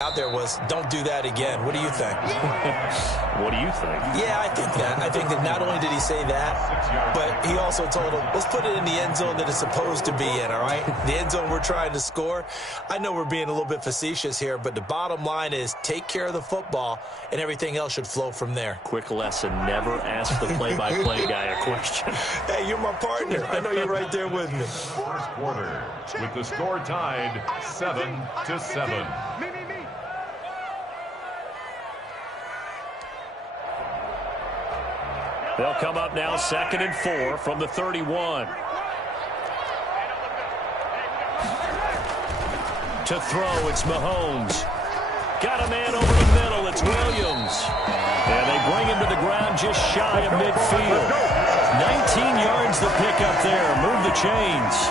out there was, don't do that again. What do you think? What do you think? Yeah, I think that. I think that not only did he say that, but he also told him, let's put it in the end zone that it's supposed to be in, all right? The end zone we're trying to score. I know we're being a little bit facetious here, but the bottom line is take care of the football, and everything else should flow from there. Quick lesson, never ask the play-by-play guy a question. Hey, you're my partner. I know you're right there with me. First quarter, with the score tied 7-7. They'll come up now 2nd and 4 from the 31. To throw, it's Mahomes. Got a man over the middle, it's Williams. And they bring him to the ground just shy of midfield. 19 yards the pick up there. Move the chains.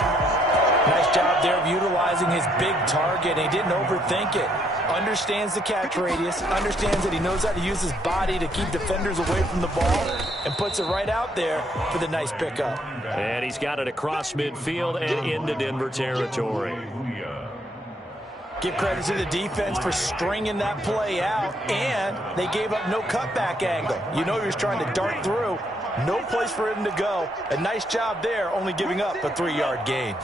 Nice job there of utilizing his big target. He didn't overthink it. Understands the catch radius, understands that he knows how to use his body to keep defenders away from the ball, and puts it right out there for the nice pickup. And he's got it across midfield and into Denver territory. Give credit to the defense for stringing that play out, and they gave up no cutback angle. You know he was trying to dart through. No place for him to go. A nice job there, only giving up a 3-yard gain.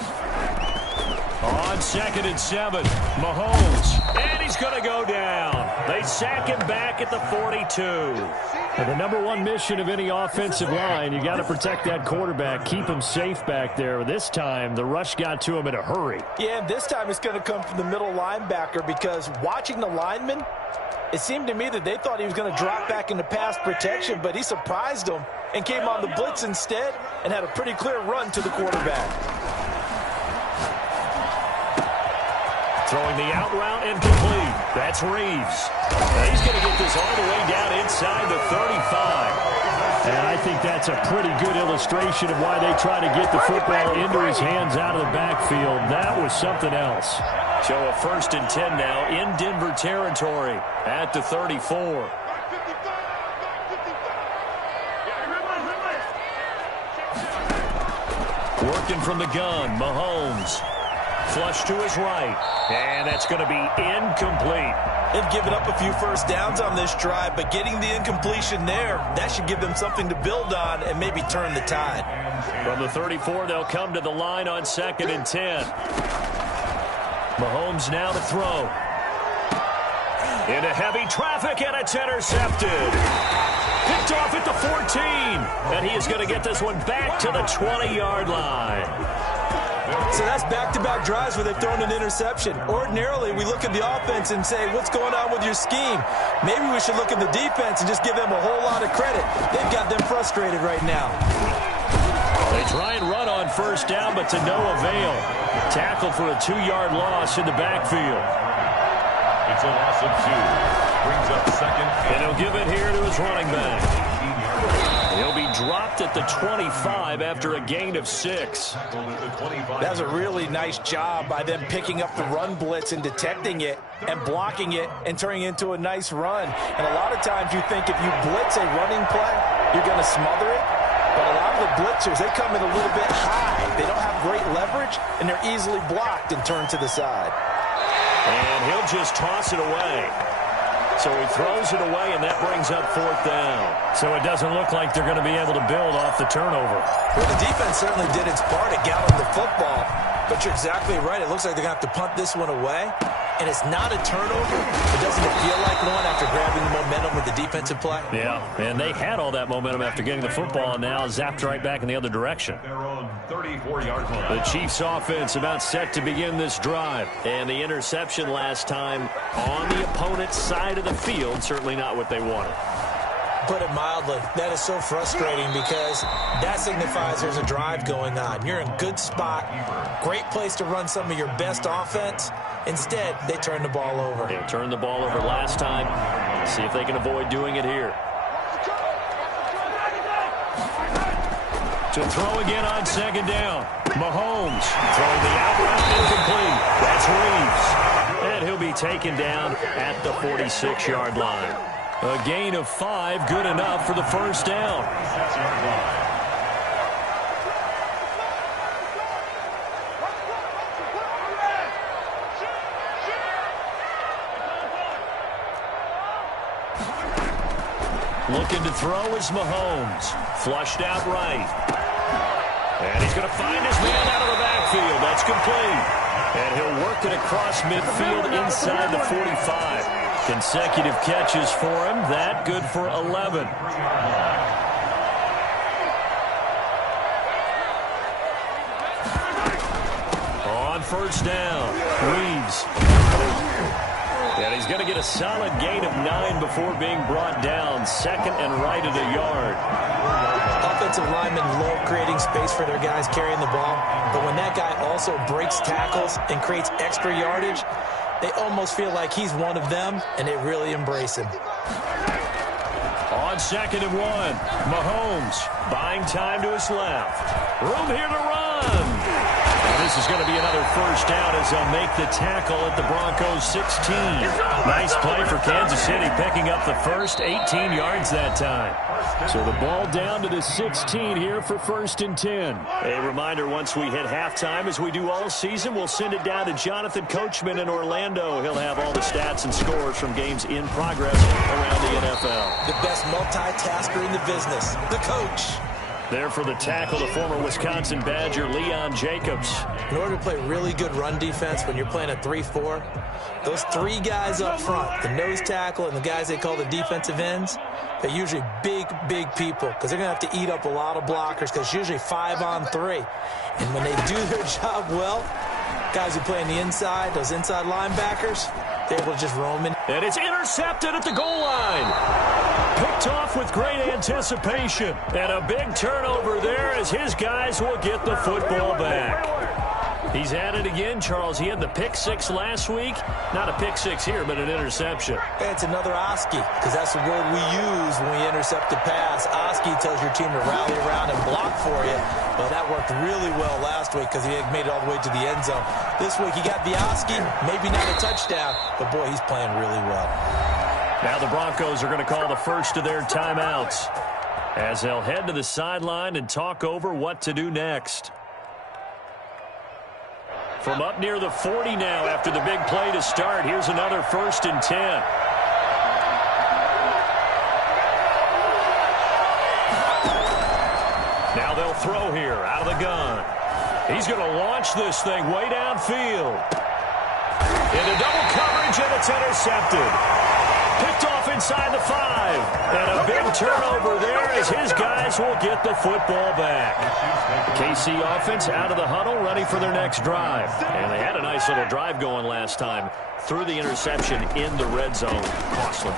On 2nd and 7, Mahomes, and he's going to go down. They sack him back at the 42. And the number one mission of any offensive line, you got to protect that quarterback, keep him safe back there. This time, the rush got to him in a hurry. Yeah, and this time it's going to come from the middle linebacker, because watching the lineman, it seemed to me that they thought he was going to drop back into pass protection, but he surprised them and came on the blitz instead and had a pretty clear run to the quarterback. Throwing the out route incomplete. That's Reeves. Now he's going to get this all the way down inside the 35. And I think that's a pretty good illustration of why they try to get the football into his hands out of the backfield. That was something else. So a 1st and 10 now in Denver territory at the 34. Working from the gun, Mahomes. Flush to his right, and that's going to be incomplete. They've given up a few first downs on this drive, but getting the incompletion there, that should give them something to build on and maybe turn the tide. From the 34, they'll come to the line on 2nd and 10. Mahomes now to throw. Into heavy traffic, and it's intercepted. Picked off at the 14, and he is going to get this one back to the 20-yard line. So that's back-to-back drives where they've thrown an interception. Ordinarily, we look at the offense and say, what's going on with your scheme? Maybe we should look at the defense and just give them a whole lot of credit. They've got them frustrated right now. They try and run on 1st down, but to no avail. Tackled for a 2-yard loss in the backfield. It's a loss of 2. Brings up 2nd. And he'll give it here to his running back. He'll be dropped at the 25 after a gain of 6. That was a really nice job by them picking up the run blitz and detecting it and blocking it and turning it into a nice run. And a lot of times you think if you blitz a running play, you're going to smother it. But a lot of the blitzers, they come in a little bit high. They don't have great leverage, and they're easily blocked and turned to the side. And he'll just toss it away. So he throws it away, and that brings up 4th down. So it doesn't look like they're going to be able to build off the turnover. Well, the defense certainly did its part at galloping the football, but you're exactly right. It looks like they're going to have to punt this one away, and it's not a turnover. But doesn't it feel like one after grabbing the momentum with the defensive play? Yeah, and they had all that momentum after getting the football, and now zapped right back in the other direction. They're on 34-yard line. The Chiefs offense about set to begin this drive. And the interception last time on the opponent's side of the field, certainly not what they wanted. Put it mildly, that is so frustrating because that signifies there's a drive going on. You're in a good spot, great place to run some of your best offense. Instead, they turn the ball over. They turned the ball over last time. See if they can avoid doing it here. To throw again on 2nd down. Mahomes throwing the out route incomplete. That's Reeves. And he'll be taken down at the 46-yard line. A gain of 5, good enough for the 1st down. Looking to throw is Mahomes. Flushed out right. And he's going to find his man out of the backfield. That's complete. And he'll work it across midfield inside the 45. Consecutive catches for him. That good for 11. On first down, Reeves. And he's going to get a solid gain of 9 before being brought down. Second and right at a yard. Offensive linemen love creating space for their guys carrying the ball. But when that guy also breaks tackles and creates extra yardage, they almost feel like he's one of them, and they really embrace him. On second and 1, Mahomes buying time to his left. Room here to run. And this is going to be another first down as they'll make the tackle at the Broncos 16. Nice play for Kansas City, picking up the first 18 yards that time. So the ball down to the 16 here for first and 10. A reminder, once we hit halftime, as we do all season, we'll send it down to Jonathan Coachman in Orlando. He'll have all the stats and scores from games in progress around the NFL. The best multitasker in the business, the coach. There for the tackle, the former Wisconsin Badger, Leon Jacobs. In order to play really good run defense when you're playing a 3-4, those 3 guys up front, the nose tackle and the guys they call the defensive ends, they're usually big people because they're going to have to eat up a lot of blockers because it's usually 5 on 3. And when they do their job well, guys who play on the inside, those inside linebackers, they're able to just roam in. And it's intercepted at the goal line. Picked off with great anticipation. And a big turnover there as his guys will get the football back. He's at it again, Charles. He had the pick 6 last week. Not a pick 6 here, but an interception. It's another Oski, because that's the word we use when we intercept a pass. Oski tells your team to rally around and block for you. Well, that worked really well last week because he had made it all the way to the end zone. This week he got the Oski, maybe not a touchdown, but boy, he's playing really well. Now the Broncos are going to call the first of their timeouts as they'll head to the sideline and talk over what to do next. From up near the 40 now after the big play to start, here's another first and 10. Now they'll throw here out of the gun. He's going to launch this thing way downfield. Into double coverage, and it's intercepted. Picked off inside the 5. And a big turnover there as his guys will get the football back. KC offense out of the huddle, ready for their next drive. And they had a nice little drive going last time. Threw the interception in the red zone. Costly.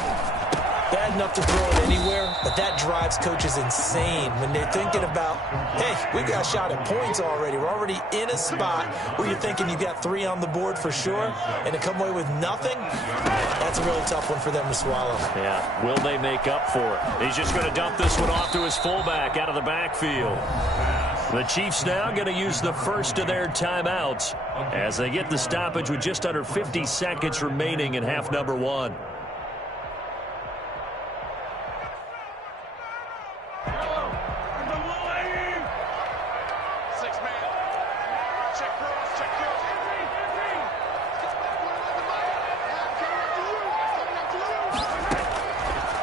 Bad enough to throw it anywhere, but that drives coaches insane when they're thinking about, hey, we got shot at points already. We're already in a spot where you're thinking you got 3 on the board for sure, and to come away with nothing, that's a really tough one for them to swallow. Yeah, will they make up for it? He's just going to dump this one off to his fullback out of the backfield. The Chiefs now going to use the first of their timeouts as they get the stoppage with just under 50 seconds remaining in half number 1.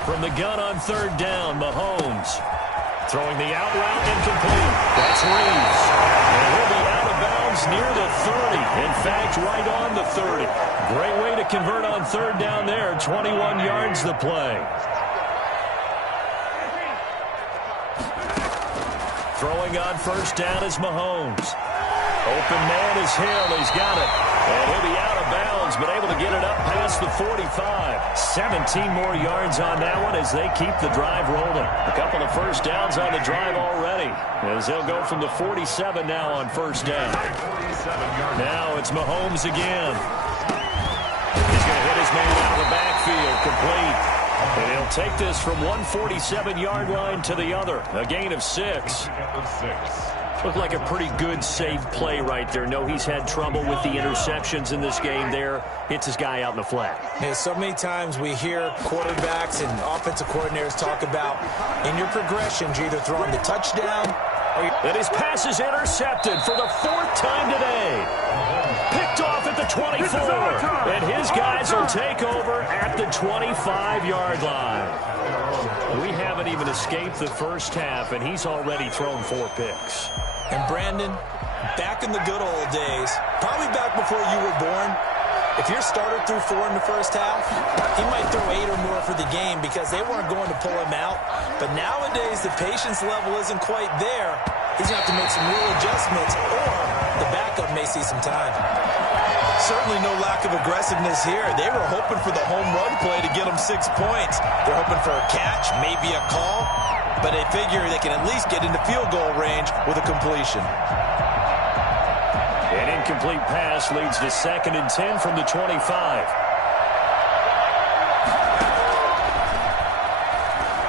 From the gun on third down, Mahomes throwing the out route incomplete. That's Reeves. And he'll be out of bounds near the 30. In fact, right on the 30. Great way to convert on third down there. 21 yards the play. Throwing on first down is Mahomes. Open man is Hill. He's got it. And he'll be out of bounds, but able to get it up past the 45. 17 more yards on that one as they keep the drive rolling. A couple of first downs on the drive already, as they'll go from the 47 now on first down. Now it's Mahomes again. He's going to hit his man out of the backfield, complete. And he'll take this from one 47-yard line to the other. A gain of 6. Looked like a pretty good save play right there. No, he's had trouble with the interceptions in this game there. Hits his guy out in the flat. Hey, so many times we hear quarterbacks and offensive coordinators talk about in your progressions, you're either throwing the touchdown or and his pass is intercepted for the 4th time today. Picked off at the the 24. And his guys will take over at the 25-yard line. We haven't even escaped the first half, and he's already thrown 4 picks. And Brandon, back in the good old days, probably back before you were born, if your starter threw 4 in the first half, he might throw 8 or more for the game because they weren't going to pull him out. But nowadays, the patience level isn't quite there. He's going to have to make some real adjustments, or the backup may see some time. Certainly no lack of aggressiveness here. They were hoping for the home run play to get them 6 points. They're hoping for a catch, maybe a call, but they figure they can at least get into field goal range with a completion. An incomplete pass leads to 2nd and 10 from the 25.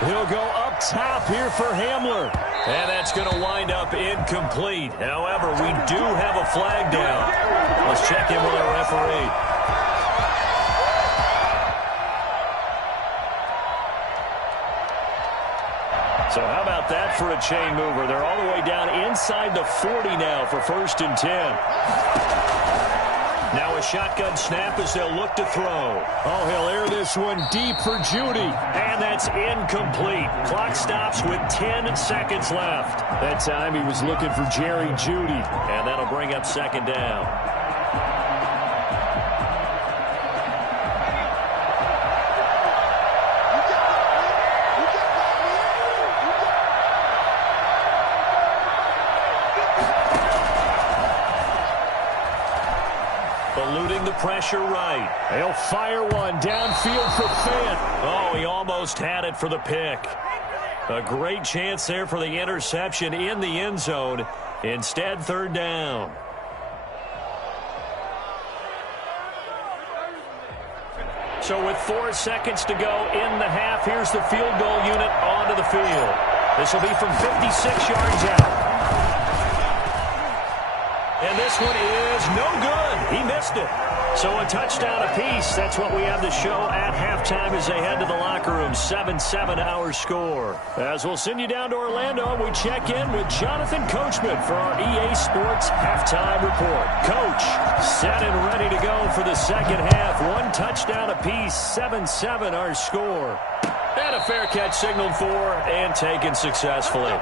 He'll go up top here for Hamler. And that's going to wind up incomplete. However, we do have a flag down. Let's check in with our referee. So how about that for a chain mover? They're all the way down inside the 40 now for 1st and 10. Now a shotgun snap as they'll look to throw. Oh, he'll air this one deep for Judy. And that's incomplete. Clock stops with 10 seconds left. That time he was looking for Jerry Judy. And that'll bring up 2nd down. Eluding the pressure right. He'll fire one downfield for Fant. Oh, he almost had it for the pick. A great chance there for the interception in the end zone. Instead, 3rd down. So with 4 seconds to go in the half, here's the field goal unit onto the field. This will be from 56 yards out. And this one is no good. He missed it. So a touchdown apiece. That's what we have to show at halftime as they head to the locker room. 7-7 our score. As we'll send you down to Orlando, we check in with Jonathan Coachman for our EA Sports Halftime Report. Coach, set and ready to go for the second half. 1 touchdown apiece. 7-7 our score. And a fair catch signaled for and taken successfully.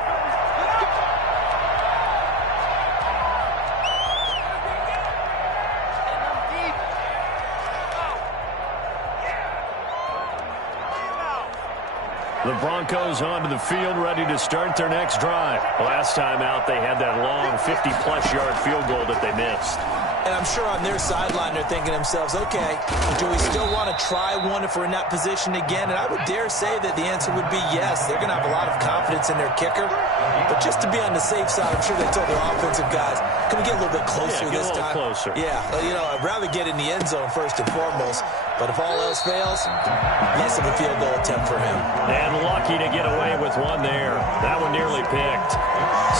The Broncos onto the field, ready to start their next drive. Last time out, they had that long 50-plus yard field goal that they missed. And I'm sure on their sideline, they're thinking to themselves, okay, do we still want to try one if we're in that position again? And I would dare say that the answer would be yes. They're going to have a lot of confidence in their kicker. But just to be on the safe side, I'm sure they told their offensive guys, can we get a little bit closer this time? Closer. Yeah, you know, I'd rather get in the end zone first and foremost. But if all else fails, less of a field goal attempt for him. And lucky to get away with one there. That one nearly picked.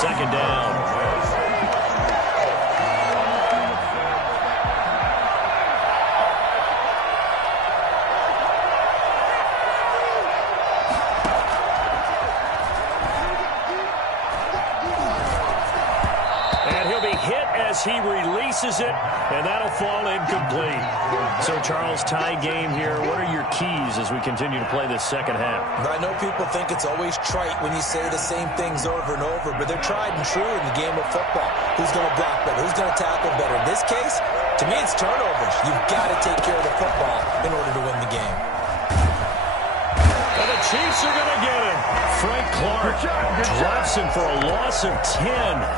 2nd down. He releases it, and that'll fall incomplete. So, Charles, tie game here. What are your keys as we continue to play this second half? I know people think it's always trite when you say the same things over and over, but they're tried and true in the game of football. Who's going to block better? Who's going to tackle better? In this case, to me, it's turnovers. You've got to take care of the football in order to win the game. And the Chiefs are going to get him. Frank Clark drops him for a loss of 10,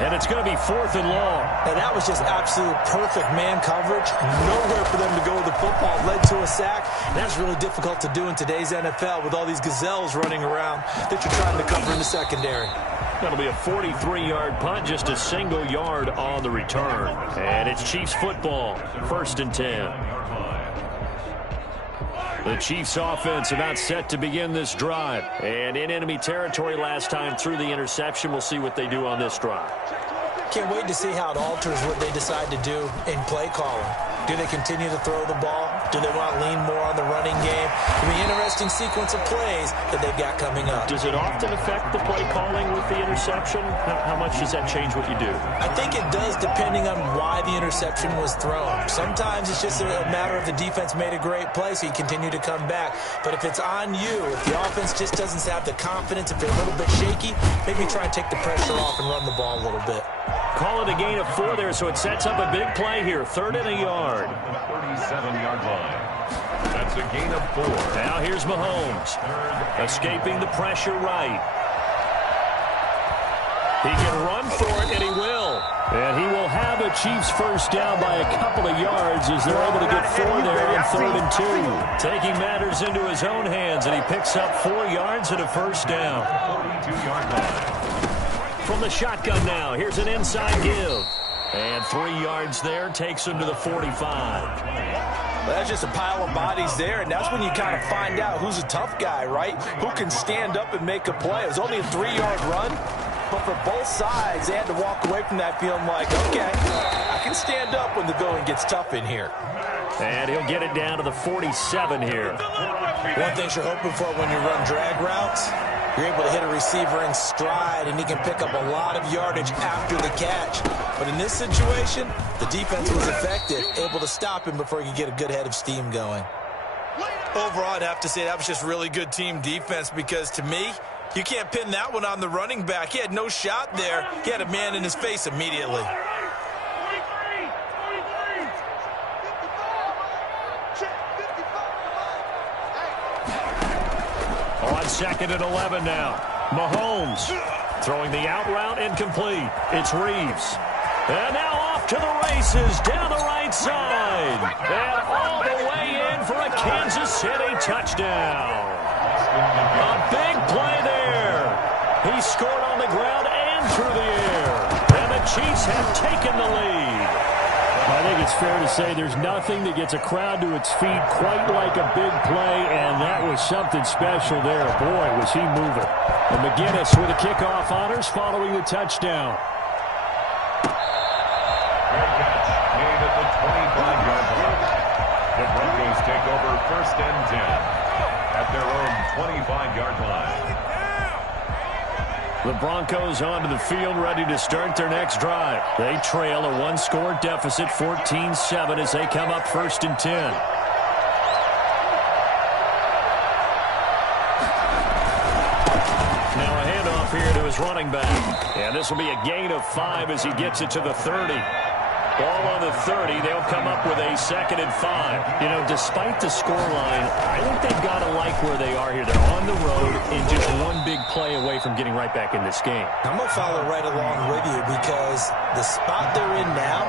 and it's going to be 4th and long. And that was just absolute perfect man coverage. Nowhere for them to go with the football. Led to a sack. And that's really difficult to do in today's NFL with all these gazelles running around that you're trying to cover in the secondary. That'll be a 43-yard punt, just a single yard on the return. And it's Chiefs football, 1st and 10. The Chiefs offense about set to begin this drive. And in enemy territory last time through the interception. We'll see what they do on this drive. Can't wait to see how it alters what they decide to do in play calling. Do they continue to throw the ball? Do they want to lean more on the running game? It'll be interesting interesting sequence of plays that they've got coming up. Does it often affect the play calling with the interception? How much does that change what you do? I think it does, depending on why the interception was thrown. Sometimes it's just a matter of the defense made a great play, so you continue to come back. But if it's on you, if the offense just doesn't have the confidence, if they're a little bit shaky, maybe try and take the pressure off and run the ball a little bit. Call it a gain of 4 there, so it sets up a big play here. 3rd and a yard. 37-yard line. That's a gain of 4. Now here's Mahomes. Escaping the pressure right. He can run for it, and he will. And he will have a Chiefs first down by a couple of yards as they're able to get 4 there on 3rd and 2. Taking matters into his own hands, and he picks up 4 yards and a first down. 42-yard line. From the shotgun now, here's an inside give. And 3 yards there takes him to the 45. Well, that's just a pile of bodies there, and that's when you kind of find out who's a tough guy, right? Who can stand up and make a play. It was only a 3-yard run, but for both sides, they had to walk away from that feeling like, okay, I can stand up when the going gets tough in here. And he'll get it down to the 47 here. One thing you're hoping for when you run drag routes, you're able to hit a receiver in stride, and he can pick up a lot of yardage after the catch. But in this situation, the defense was effective, able to stop him before he could get a good head of steam going. Overall, I'd have to say that was just really good team defense because, to me, you can't pin that one on the running back. He had no shot there. He had a man in his face immediately. On 2nd and 11 now. Mahomes throwing the out route incomplete. It's Reeves. And now off to the races down the right side. And all the way in for a Kansas City touchdown. A big play there. He scored on the ground and through the air. And the Chiefs have taken the lead. I think it's fair to say there's nothing that gets a crowd to its feet quite like a big play, and that was something special there. Boy, was he moving. And McGinnis with the kickoff honors following the touchdown. Great catch made at the 25-yard line. The Broncos take over 1st and 10 at their own 25-yard line. The Broncos onto the field ready to start their next drive. They trail a 1-score deficit, 14-7, as they come up 1st and 10. Now a handoff here to his running back. And this will be a gain of 5 as he gets it to the 30. Ball on the 30, they'll come up with a 2nd and 5. You know, despite the scoreline, I think they've got to like where they are here. They're on the road and just one big play away from getting right back in this game. I'm going to follow right along with you because the spot they're in now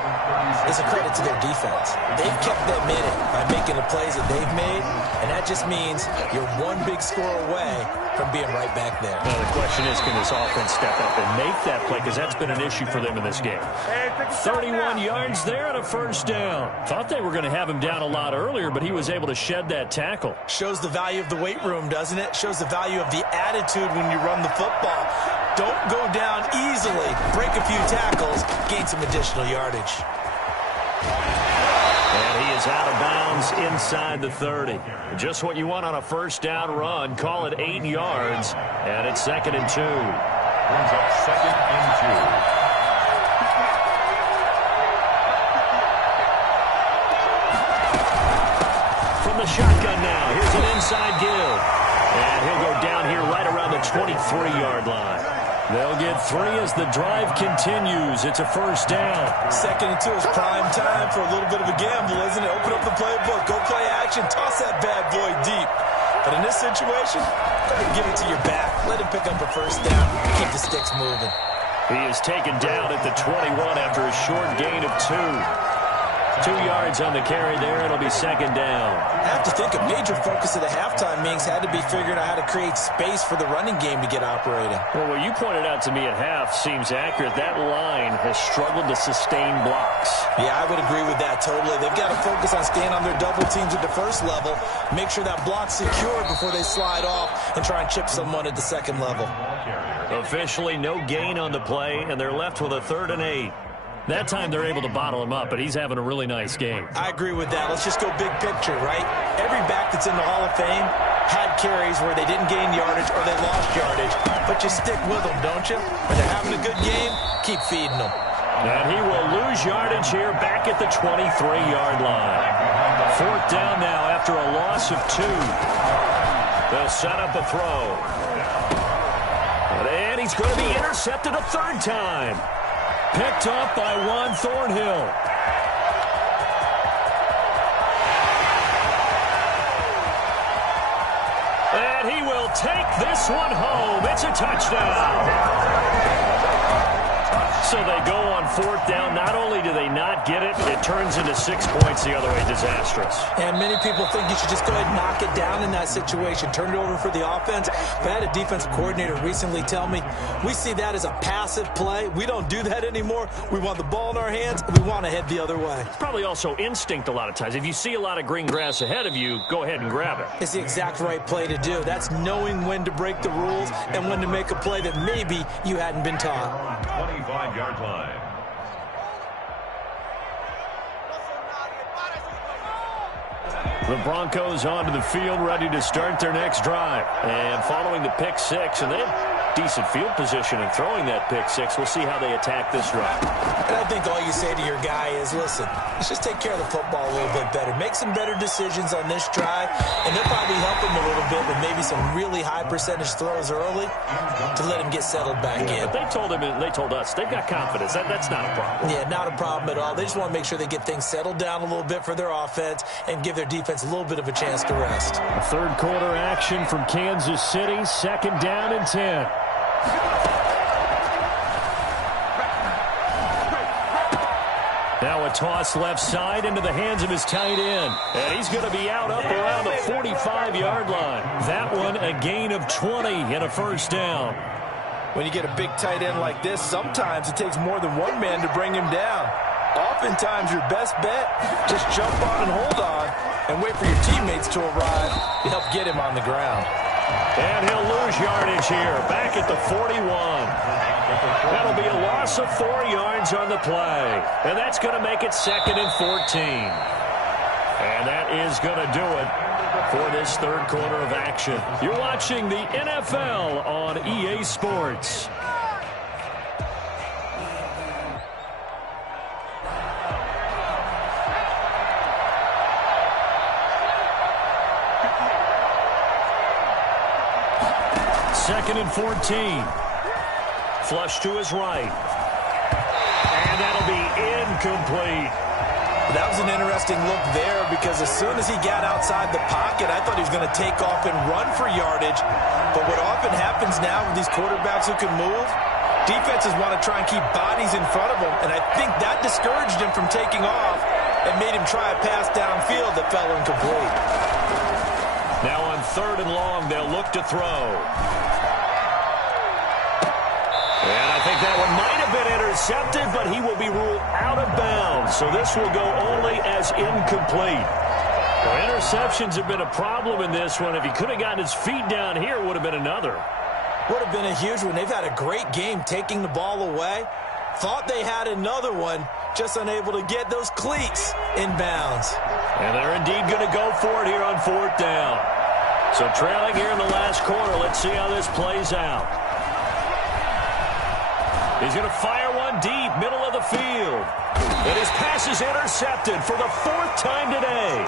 is a credit to their defense. They've kept them in it by making the plays that they've made, and that just means you're one big score away from being right back there. Now the question is, can this offense step up and make that play, because that's been an issue for them in this game. 31 yards there and a first down. Thought they were going to have him down a lot earlier, but he was able to shed that tackle. Shows the value of the weight room, doesn't it? Shows the value of the attitude when you run the football. Don't go down easily. Break a few tackles, gain some additional yardage. And he is out of bounds inside the 30. Just what you want on a first down run. Call it 8 yards, and it's 2nd and 2. Brings up 2nd and 2. Shotgun now. Here's an inside give. And he'll go down here right around the 23-yard line. They'll get 3 as the drive continues. It's a first down. 2nd and 2 is prime time for a little bit of a gamble, isn't it? Open up the playbook. Go play action. Toss that bad boy deep. But in this situation, go ahead and give it to your back. Let him pick up a first down. Keep the sticks moving. He is taken down at the 21 after a short gain of 2. 2 yards on the carry there. It'll be 2nd down. I have to think a major focus of the halftime meetings had to be figuring out how to create space for the running game to get operating. Well, what you pointed out to me at half seems accurate. That line has struggled to sustain blocks. Yeah, I would agree with that totally. They've got to focus on staying on their double teams at the first level, make sure that block's secure before they slide off and try and chip someone at the second level. Officially no gain on the play, and they're left with a 3rd and 8. That time they're able to bottle him up, but he's having a really nice game. I agree with that. Let's just go big picture, right? Every back that's in the Hall of Fame had carries where they didn't gain yardage or they lost yardage, but you stick with them, don't you? When they're having a good game, keep feeding them. And he will lose yardage here back at the 23-yard line. Fourth down now after a loss of 2. They'll set up a throw. And he's going to be intercepted a third time. Picked up by Juan Thornhill. And he will take this one home. It's a touchdown. So they go on fourth down. Not only do they not get it, it turns into 6 points the other way. Disastrous. And many people think you should just go ahead and knock it down in that situation. Turn it over for the offense. But I had a defensive coordinator recently tell me, we see that as a passive play. We don't do that anymore. We want the ball in our hands. We want to head the other way. It's probably also instinct a lot of times. If you see a lot of green grass ahead of you, go ahead and grab it. It's the exact right play to do. That's knowing when to break the rules and when to make a play that maybe you hadn't been taught. 25-yard line. The Broncos onto the field, ready to start their next drive. And following the pick six, and they have decent field position in throwing that pick six. We'll see how they attack this drive. And I think all you say to your guy is, listen, let's just take care of the football a little bit better. Make some better decisions on this drive, and they'll probably help him a little bit with maybe some really high percentage throws early to let him get settled back in. But they told him, and they told us, they've got confidence. That's not a problem. Yeah, not a problem at all. They just want to make sure they get things settled down a little bit for their offense and give their defense a little bit of a chance to rest. Third quarter action from Kansas City. Second down and 10. Now a toss left side into the hands of his tight end. And he's going to be out up around the 45-yard line. That one a gain of 20 and a first down. When you get a big tight end like this, sometimes it takes more than one man to bring him down. Oftentimes your best bet, just jump on and hold on and wait for your teammates to arrive to help get him on the ground. And he'll lose yardage here, back at the 41. That'll be a loss of 4 yards on the play. And that's going to make it 2nd and 14. And that is going to do it for this third quarter of action. You're watching the NFL on EA Sports. Second and 14. Flush to his right. And that'll be incomplete. That was an interesting look there because as soon as he got outside the pocket, I thought he was going to take off and run for yardage. But what often happens now with these quarterbacks who can move, defenses want to try and keep bodies in front of them. And I think that discouraged him from taking off and made him try a pass downfield that fell incomplete. Now on 3rd and long, they'll look to throw. And I think that one might have been intercepted, but he will be ruled out of bounds. So this will go only as incomplete. Well, interceptions have been a problem in this one. If he could have gotten his feet down here, it would have been another. Would have been a huge one. They've had a great game taking the ball away. Thought they had another one, just unable to get those cleats in bounds. And they're indeed going to go for it here on 4th down. So trailing here in the last quarter, let's see how this plays out. He's going to fire one deep, middle of the field. And his pass is intercepted for the 4th time today.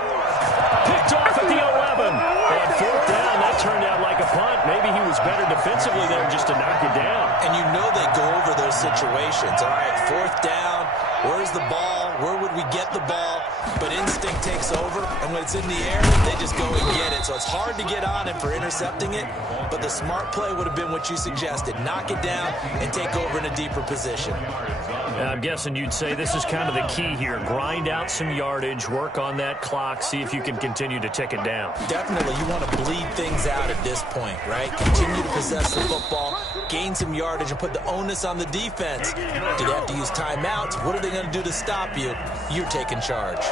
Picked off at the 11. On 4th down, that turned out like a punt. Maybe he was better defensively there just to knock it down. And you know they go over those situations. All right, 4th down. Where's the ball? Where would we get the ball? But instinct takes over, and when it's in the air, they just go and get it. So it's hard to get on him for intercepting it, but the smart play would have been what you suggested. Knock it down and take over in a deeper position. And I'm guessing you'd say this is kind of the key here. Grind out some yardage, work on that clock, see if you can continue to tick it down. Definitely, you want to bleed things out at this point, right? Continue to possess the football, gain some yardage, and put the onus on the defense. Do they have to use timeouts? What are they going to do to stop you? You're taking charge.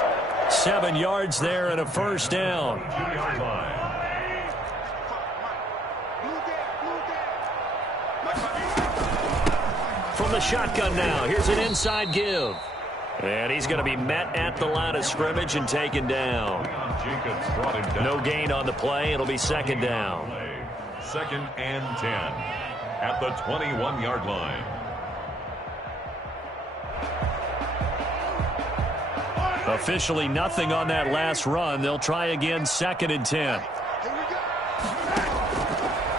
7 yards there and a first down. From the shotgun now, here's an inside give. And he's going to be met at the line of scrimmage and taken down. No gain on the play. It'll be second down. 2nd and 10 at the 21-yard line. Officially nothing on that last run. They'll try again, 2nd and 10.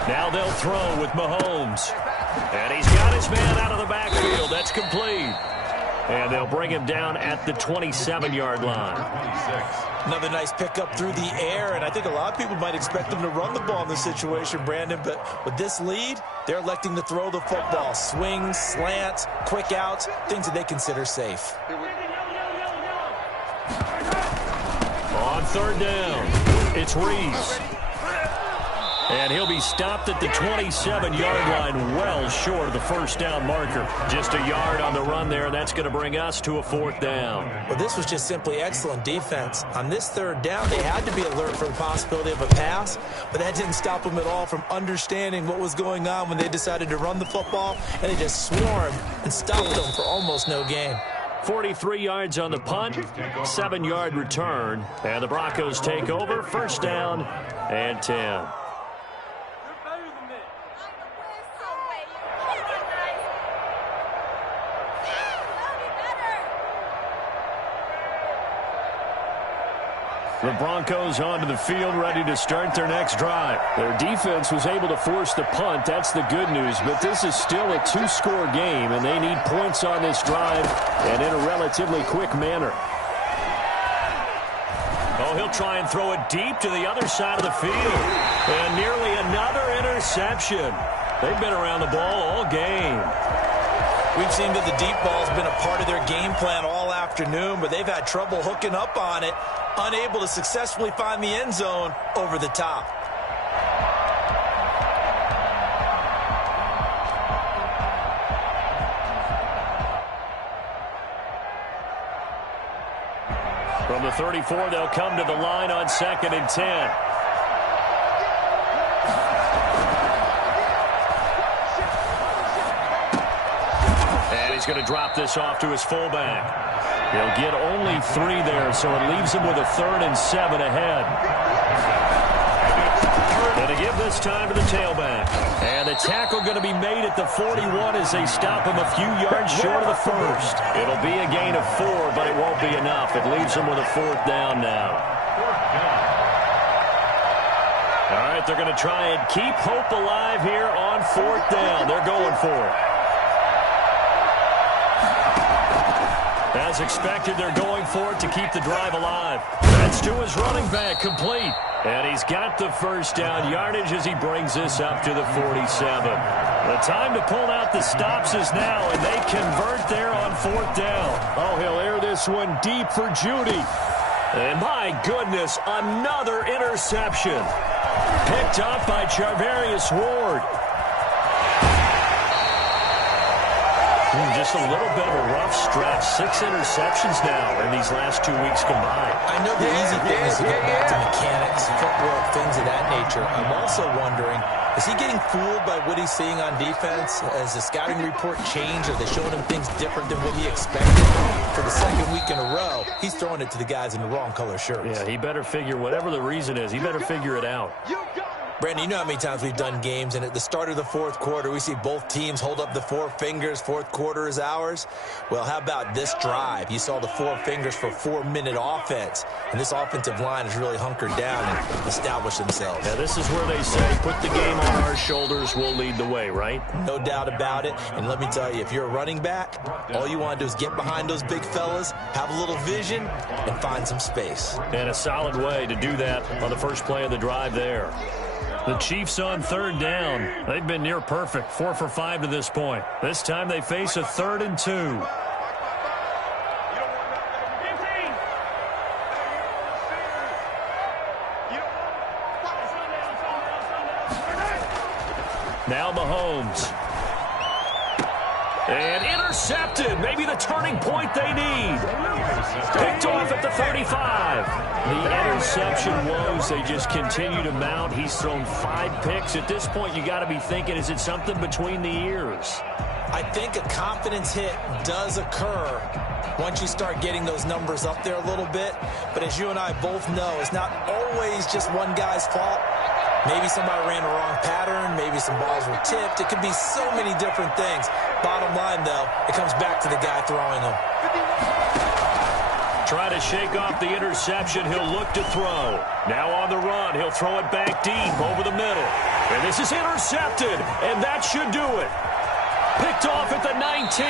Now they'll throw with Mahomes. And he's got his man out of the backfield. That's complete. And they'll bring him down at the 27-yard line. Another nice pickup through the air, and I think a lot of people might expect them to run the ball in this situation, Brandon, but with this lead, they're electing to throw the football. Swings, slants, quick outs, things that they consider safe. On 3rd down, it's Reeves. And he'll be stopped at the 27-yard line, well short of the first down marker. Just a yard on the run there. That's going to bring us to a 4th down. Well, this was just simply excellent defense. On this 3rd down, they had to be alert for the possibility of a pass, but that didn't stop them at all from understanding what was going on when they decided to run the football, and they just swarmed and stopped them for almost no gain. 43 yards on the punt, 7-yard return, and the Broncos take over, 1st down and 10. The Broncos onto the field, ready to start their next drive. Their defense was able to force the punt. That's the good news. But this is still a 2-score game, and they need points on this drive and in a relatively quick manner. Oh, he'll try and throw it deep to the other side of the field. And nearly another interception. They've been around the ball all game. We've seen that the deep ball's been a part of their game plan all afternoon, but they've had trouble hooking up on it, unable to successfully find the end zone over the top. From the 34, they'll come to the line on 2nd and 10. He's going to drop this off to his fullback. He'll get only 3 there, so it leaves him with a 3rd and 7 ahead. Going to give this time to the tailback. And the tackle going to be made at the 41 as they stop him a few yards short of the first. It'll be a gain of 4, but it won't be enough. It leaves him with a 4th down now. All right, they're going to try and keep hope alive here on 4th down. They're going for it. As expected, they're going for it to keep the drive alive. That's to his running back, complete. And he's got the 1st down yardage as he brings this up to the 47. The time to pull out the stops is now, and they convert there on 4th down. Oh, he'll air this one deep for Judy. And my goodness, another interception. Picked up by Charvarius Ward. Just a little bit of a rough stretch. 6 interceptions now in these last 2 weeks combined. I know the easy thing is to go back to mechanics, footwork, things of that nature. I'm also wondering, is he getting fooled by what he's seeing on defense? Has the scouting report changed? Are they showing him things different than what he expected? For the 2nd week in a row, he's throwing it to the guys in the wrong color shirts. Yeah, he better figure, whatever the reason is, he better figure it out. Brandon, you know how many times we've done games, and at the start of the 4th quarter, we see both teams hold up the 4 fingers, 4th quarter is ours. Well, how about this drive? You saw the 4 fingers for 4-minute offense, and this offensive line has really hunkered down and established themselves. Now, this is where they say, put the game on our shoulders, we'll lead the way, right? No doubt about it, and let me tell you, if you're a running back, all you want to do is get behind those big fellas, have a little vision, and find some space. And a solid way to do that on the first play of the drive there. The Chiefs on 3rd down. They've been near perfect, 4 for 5 to this point. This time they face a 3rd and 2. Now Mahomes. And intercepted. Maybe the turning point they need. Picked off at the 35. The interception woes, they just continue to mount. He's thrown 5 picks. At this point, you got to be thinking, is it something between the ears? I think a confidence hit does occur once you start getting those numbers up there a little bit. But as you and I both know, it's not always just one guy's fault. Maybe somebody ran the wrong pattern. Maybe some balls were tipped. It could be so many different things. Bottom line, though, it comes back to the guy throwing them. Try to shake off the interception. He'll look to throw. Now on the run. He'll throw it back deep over the middle. And this is intercepted. And that should do it. Picked off at the 19.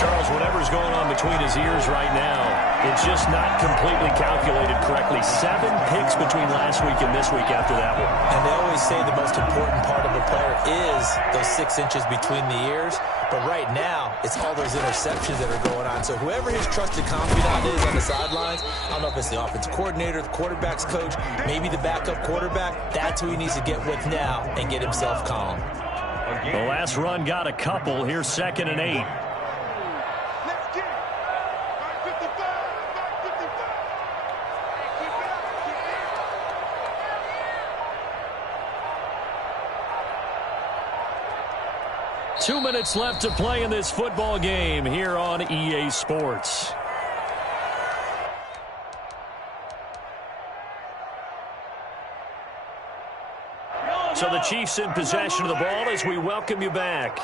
Charles, whatever's going on between his ears right now, it's just not completely calculated correctly. 7 picks between last week and this week after that one. And they always say the most important part of a player is those 6 inches between the ears. But right now, it's all those interceptions that are going on. So whoever his trusted confidant is on the sidelines, I don't know if it's the offense coordinator, the quarterback's coach, maybe the backup quarterback, that's who he needs to get with now and get himself calm. The last run got a couple. Here's 2nd and 8. 2 minutes left to play in this football game here on EA Sports. So the Chiefs in possession of the ball as we welcome you back.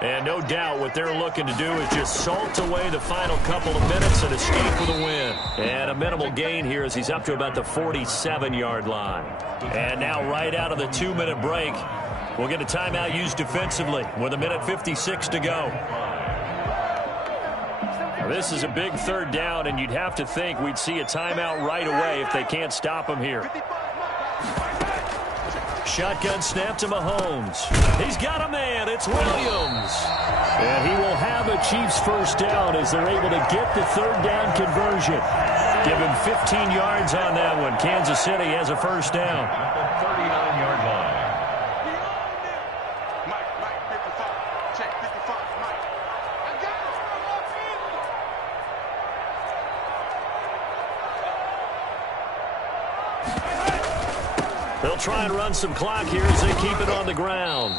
And no doubt what they're looking to do is just salt away the final couple of minutes and escape with a win. And a minimal gain here as he's up to about the 47-yard line. And now right out of the 2-minute break, we'll get a timeout used defensively with 1:56 to go. Now, this is a big 3rd down, and you'd have to think we'd see a timeout right away if they can't stop him here. Shotgun snap to Mahomes. He's got a man. It's Williams. And he will have a Chiefs 1st down as they're able to get the 3rd down conversion. Give him 15 yards on that one. Kansas City has a 1st down. At the 39-yard line. They'll try and run some clock here as they keep it on the ground.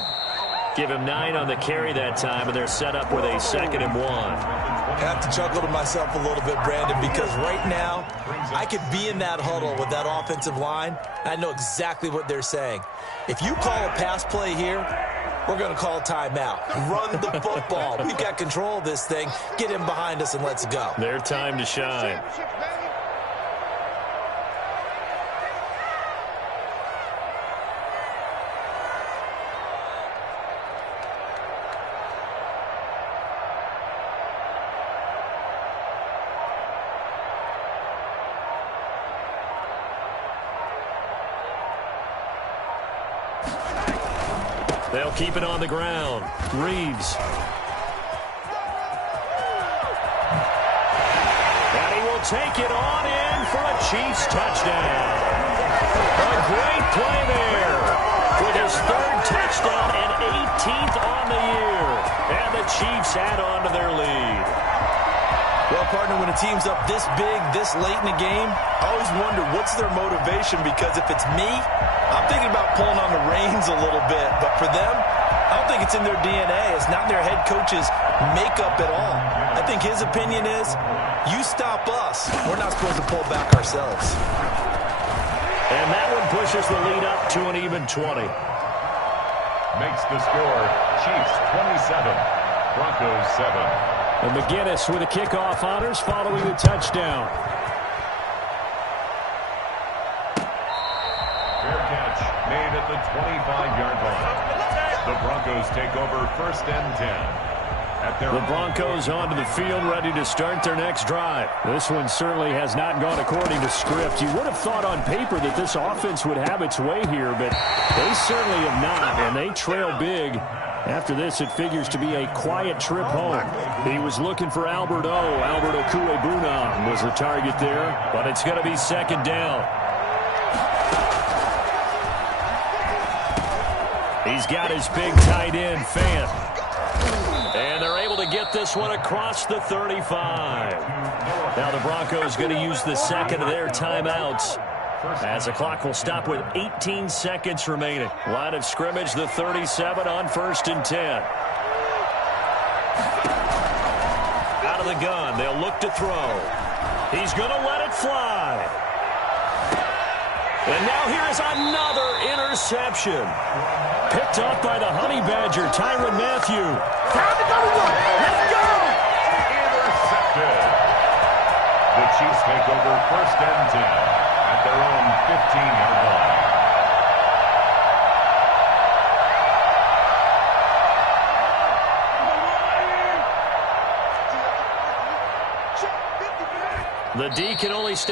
Give him 9 on the carry that time, and they're set up with a 2nd and 1. I have to chuckle to myself a little bit, Brandon, because right now I could be in that huddle with that offensive line. I know exactly what they're saying. If you call a pass play here, we're going to call timeout. Run the football. We've got control of this thing. Get him behind us and let's go. Their time to shine. They'll keep it on the ground. Reeves. And he will take it on in for a Chiefs touchdown. A great play there with his 3rd touchdown and 18th on the year. And the Chiefs add on to their lead. Well, partner, when a team's up this big, this late in the game, I always wonder what's their motivation, because if it's me, I'm thinking about pulling on the reins a little bit. But for them, I don't think it's in their DNA. It's not their head coach's makeup at all. I think his opinion is, you stop us, we're not supposed to pull back ourselves. And that one pushes the lead up to an even 20. Makes the score Chiefs 27, Broncos 7. And McGinnis with the kickoff honors following the touchdown. Fair catch made at the 25-yard line. The Broncos take over 1st and 10. The Broncos onto the field, ready to start their next drive. This one certainly has not gone according to script. You would have thought on paper that this offense would have its way here, but they certainly have not, and they trail big. After this, it figures to be a quiet trip home. He was looking for Albert O. Albert Okuebuna was the target there, but it's going to be 2nd down. He's got his big tight end, Fant. And they're able to get this one across the 35. Now the Broncos going to use the 2nd of their timeouts, as the clock will stop with 18 seconds remaining. Line of scrimmage, the 37 on 1st and 10. of the gun. They'll look to throw. He's going to let it fly. And now here is another interception. Picked up by the Honey Badger, Tyrann Mathieu. Time to go to work. Let's go! Intercepted. The Chiefs take over 1st and 10 at their own 15-yard line. The D can only stop